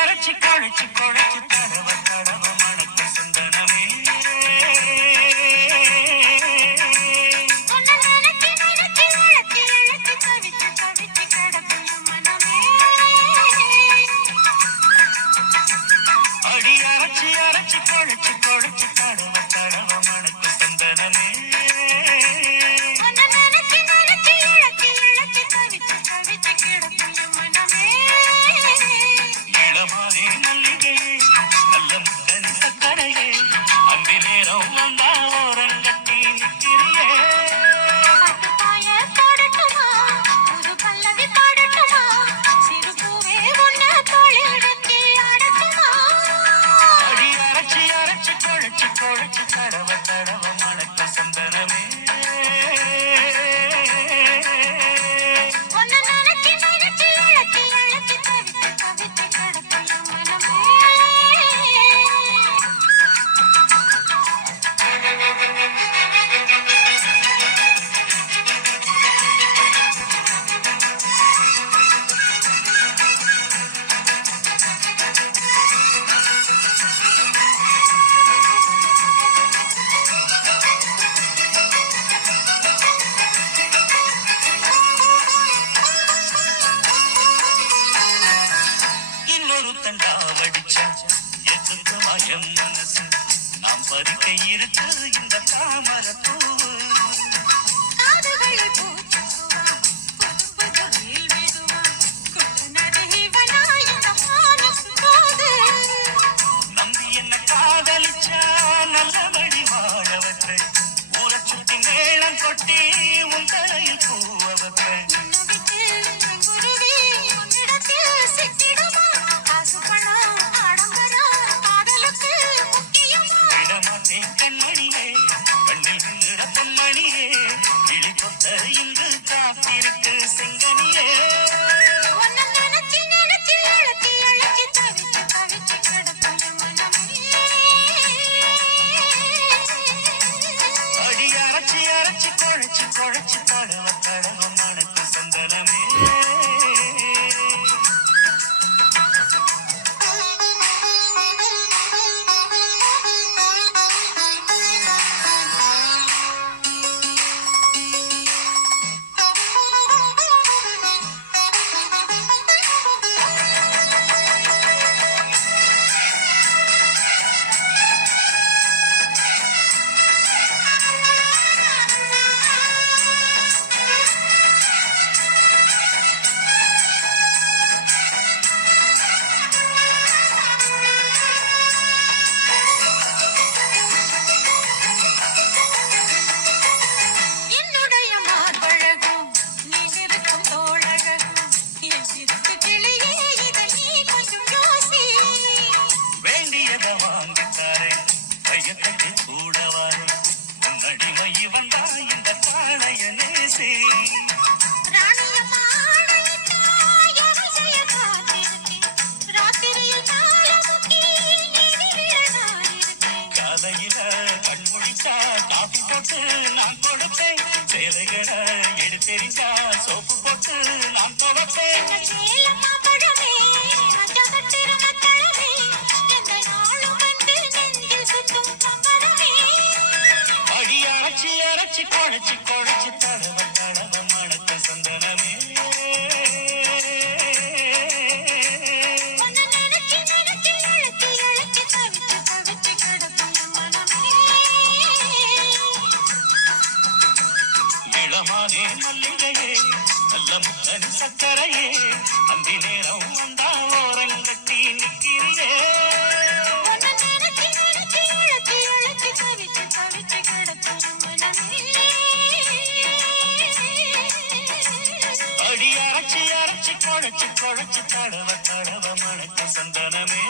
அரைச்சி குழைச்சி குழைச்சி தடவ தடவ மணக்கு சந்தனமே அடி அரைச்சி அரைச்சி குழைச்சி குழைச்சி தடவ தடவ மணக்கு சந்தனமே இளமானே மல்லிகையே நல்ல முத்தனி சக்கரையே அந்தி நேரம் வந்தா ஓரங்கட்டி நிற்கிறியே அடி அரைச்சி அரைச்சி குழைச்சி குழைச்சி தடவ தடவ மணக்கு சந்தனமே இன்னொரு தண்டா வடிச்சா எதுக்கு மயம் மனசு நாம் பறிக்க இருக்கு இந்த தாமர பூவு நம்பி என்ன காதலிச்சா நல்லபடி வாழவத்தை ஊரை சுத்தி மேளம் கொட்டி உன் தலையில் பூவவத்தை விடமாட்டேன் கண்மணியே கண்ணில் நின்றுட பொன்மணியே விழி கொத்த இங்கு காத்திருக்கு செங்கனியே அடி அரைச்சி அரைச்சி குழைச்சி குழைச்சி தடவ தடவ மணக்கு சந்தனமே வேண்டியதை வாங்கித்தாரே கையத்தட்டி கூடவாரே முன்னடிமை வந்தா இந்த காளைய நேசே காலையில கண்முழிச்சா காபி போட்டு நான் கொடுப்பேன் சேலைகளை எடுத்தெறிஞ்சா சோப்பு போட்டு நான் துவைப்பேன் அடி அரைச்சி அரைச்சி குழைச்சி குழைச்சி தடவ தடவ மணக்க சந்தனமே இளமானே மல்லிகையே நல்ல முத்தனி சக்கரையே அந்தி நேரம் வந்தா ஓரங்கட்டி நிற்கிறியே அடி அரைச்சி அரைச்சி குழைச்சி குழைச்சி தடவ தடவ மணக்க சந்தனமே